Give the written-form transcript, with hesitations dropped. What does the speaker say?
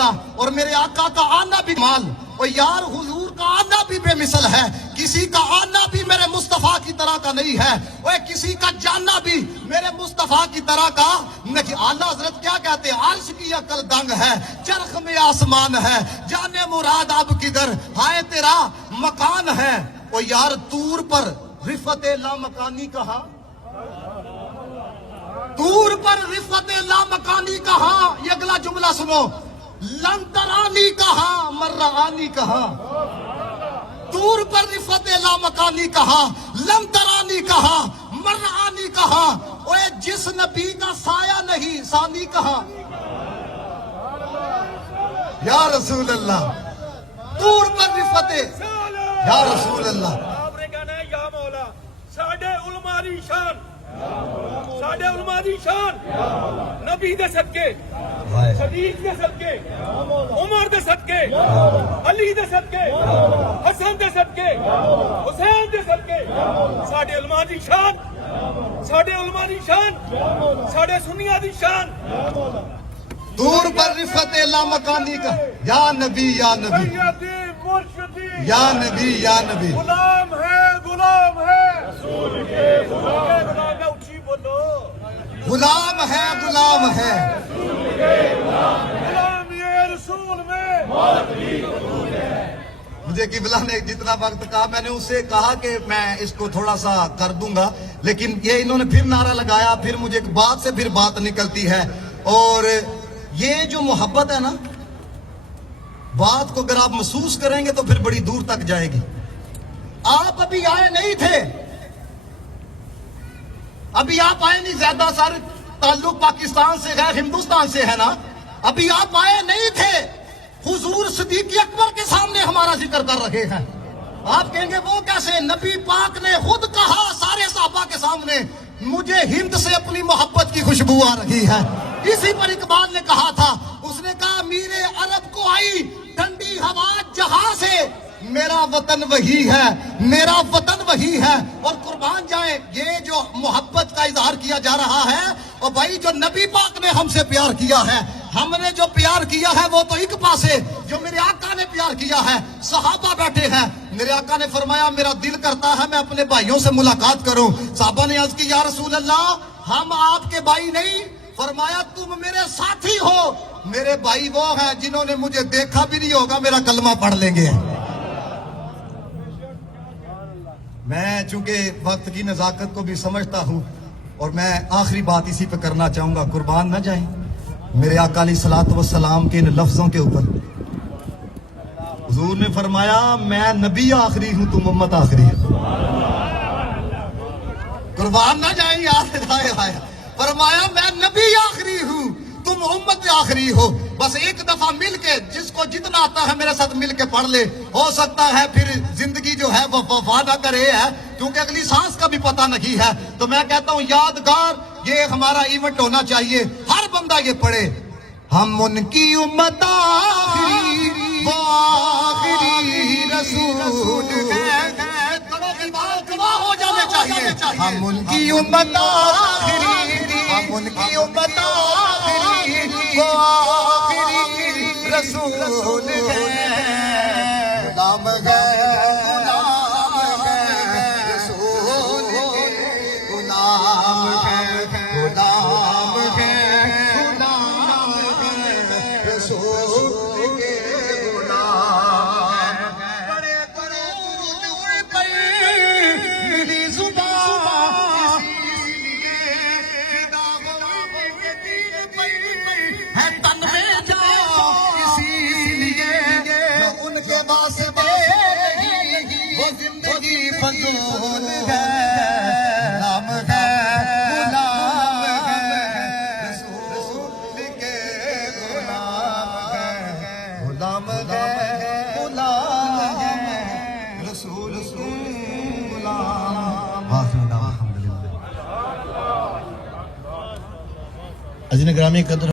زیادہ اور میرے آقا کا آنا بھی مال. اور یار حضور کا آنا بھی بے مثل ہے, کسی کا آنا بھی میرے مصطفیٰ کی طرح کا نہیں ہے, اور کسی کا جانا بھی میرے مصطفیٰ کی طرح کا نہیں. اعلیٰ حضرت کیا کہتے ہیں, عرش کی عقل دنگ ہے, چرخ میں آسمان ہے, جانے مراد اب کدھر ہائے تیرا مکان ہے. اور یار طور پر رفت لامکانی کہاں, طور پر رفت لامکانی کہاں. یہ اگلا جملہ سنو, لنترانی کہاں مرانی کہاں. طور پر رفت لامکانی کہاں, لنترانی کہاں, مرانی کہاں. اوے جس نبی کا سایہ نہیں ثانی کہاں. یا رسول اللہ, طور پر رفت, یا رسول اللہ. آپ نے کہنا ہے یا مولا ساڈے علماء دی شان, ساڈے علماء دی شان نبی دے صدقے, صدیق دے صدقے, عمر دے صدقے, علی دے صدقے, حسن دے صدقے, حسین دے صدقے. ساڈے علماء دی شان, ساڈے علماء دی شان, ساڈے سنیاں دی شان. طور پر رفت لامکانی کا, یا نبی یا نبی, سیدی مرشدی یا نبی یا نبی. غلام ہے, غلام ہے رسول کے غلام ہے. اونچی بولو, غلام ہے, غلام ہے. غلام یہ رسول میں مجھے قبلہ نے جتنا وقت کہا میں نے اسے کہا کہ میں اس کو تھوڑا سا کر دوں گا, لیکن یہ انہوں نے پھر نعرہ لگایا, پھر مجھے ایک بات سے پھر بات نکلتی ہے. اور یہ جو محبت ہے نا, بات کو اگر آپ محسوس کریں گے تو پھر بڑی دور تک جائے گی. آپ ابھی آئے نہیں تھے, ابھی آپ آئے نہیں, زیادہ سارے تعلق پاکستان سے ہے, ہندوستان سے ہے نا. ابھی آپ آئے نہیں تھے, حضور صدیق اکبر کے سامنے ہمارا ذکر کر رہے ہیں. آپ کہیں گے وہ کیسے, نبی پاک نے خود کہا سارے صحابہ کے سامنے, مجھے ہند سے اپنی محبت کی خوشبو آ رہی ہے. اسی پر اقبال نے کہا تھا, اس نے کہا میرے عرب کو آئی ٹھنڈی ہوا جہاں سے, میرا وطن وہی ہے, میرا وطن وہی ہے. اور قربان جائیں یہ جو محبت کا اظہار کیا جا رہا ہے, اور بھائی جو نبی پاک نے ہم سے پیار کیا ہے, ہم نے جو پیار کیا ہے وہ تو ایک پاسے, جو میرے آقا نے پیار کیا ہے. صحابہ بیٹھے ہیں, میرے آقا نے فرمایا میرا دل کرتا ہے میں اپنے بھائیوں سے ملاقات کروں. صحابہ نے عرض کی یا رسول اللہ ہم آپ کے بھائی نہیں, فرمایا تم میرے ساتھی ہو, میرے بھائی وہ ہیں جنہوں نے مجھے دیکھا بھی نہیں ہوگا میرا کلمہ پڑھ لیں گے. میں چونکہ وقت کی نزاکت کو بھی سمجھتا ہوں, اور میں آخری بات اسی پہ کرنا چاہوں گا, قربان نہ جائیں میرے آقا علیہ الصلوۃ والسلام کے ان لفظوں کے اوپر. حضور نے فرمایا میں نبی آخری ہوں, تم امت آخری ہو. قربان نہ جائیں یار, فرمایا میں نبی آخری ہوں, تم امت آخری ہو. بس ایک دفعہ مل کے, جس کو جتنا آتا ہے میرے ساتھ مل کے پڑھ لے, ہو سکتا ہے پھر زندگی جو ہے وہ وفا نہ کرے ہے, کیونکہ اگلی سانس کا بھی پتہ نہیں ہے. تو میں کہتا ہوں یادگار یہ ہمارا ایونٹ ہونا چاہیے, ہر بندہ یہ پڑھے, ہم ان کی امت آخری وہ آخری رسول ہیں. گواہ ہو جانے چاہیے, ہم ان کی امت آخری, ہم ان کی امت آخری وہ آخری رسول ہیں. غلام ہے, غلام ہے رسول کے, غلام ہے, غلام ہے, غلام ہے رسول کے, غلام. بڑے بڑے جوڑ پر ملی زبان, ہے تن میں جاؤ اسی لیے, ان کے واسطے وہ زندگی فضول ہے. غلام ہے, غلام ہے رسول کے, غلام ہے, غلام ہے, غلام ہے رسول کے, غلام. الحمدللہ. عزیز گرامی قدر